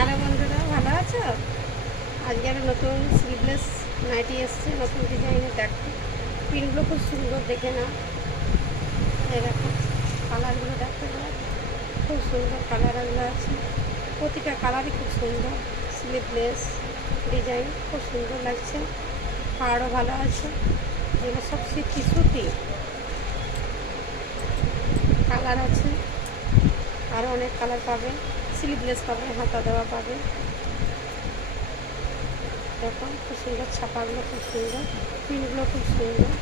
Hello বন্ধুরা, ভালো আছো? আজকে একটা নতুন স্লিভলেস নাইটি এসছে, নতুন ডিজাইনের। দেখো প্রিন্টগুলো খুব সুন্দর, দেখে না? এই দেখো কালারগুলো, দেখো খুব সুন্দর কালারগুলো আছে। প্রতিটা কালারই খুব সুন্দর। স্লিভলেস ডিজাইন খুব সুন্দর লাগছে, পাড়ও ভালো আছে। এগুলো সব সুতি সুতি কালার আছে, আরও অনেক কালার পাবে। স্লিভলেস পাবে, হাতা দেওয়া পাবে। দেখো খুব সুন্দর, ছাপাগুলো খুব সুন্দর, প্রিন্টগুলো খুব সুন্দর।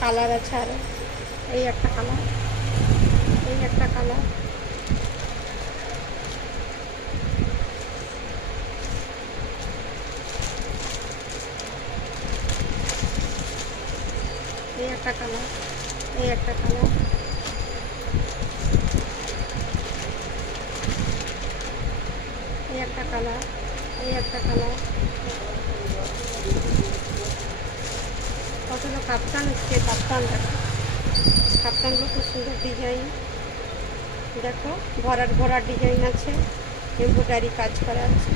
কালার আছে আরও। এই একটা কালার, এই একটা কালার, এই একটা কালার, এই একটা কালার, এই একটা কালার, এই একটা কালার। কতগুলো কাপ্তান হচ্ছে, কাপ্তান দেখো, কাপ্তানগুলো খুব সুন্দর ডিজাইন। দেখো ভরাট ভরাট ডিজাইন আছে, এমব্রয়ডারি কাজ করা আছে।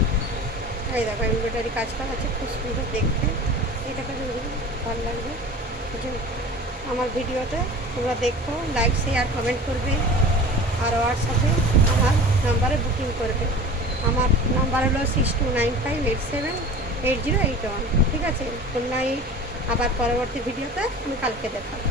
এই দেখো এমব্রয়ডারি কাজ করা আছে, খুব সুন্দর দেখতে। এটাকে ভালো লাগবে। যে আমার ভিডিওটা তোমরা দেখো, লাইক শেয়ার কমেন্ট করবে, আর হোয়াটসঅ্যাপে আমার নাম্বারে বুকিং করবে। আমার নাম্বার হলো 6295878081। ঠিক আছে, গুড নাইট। আবার পরবর্তী ভিডিওতে আমি কালকে দেখাবো।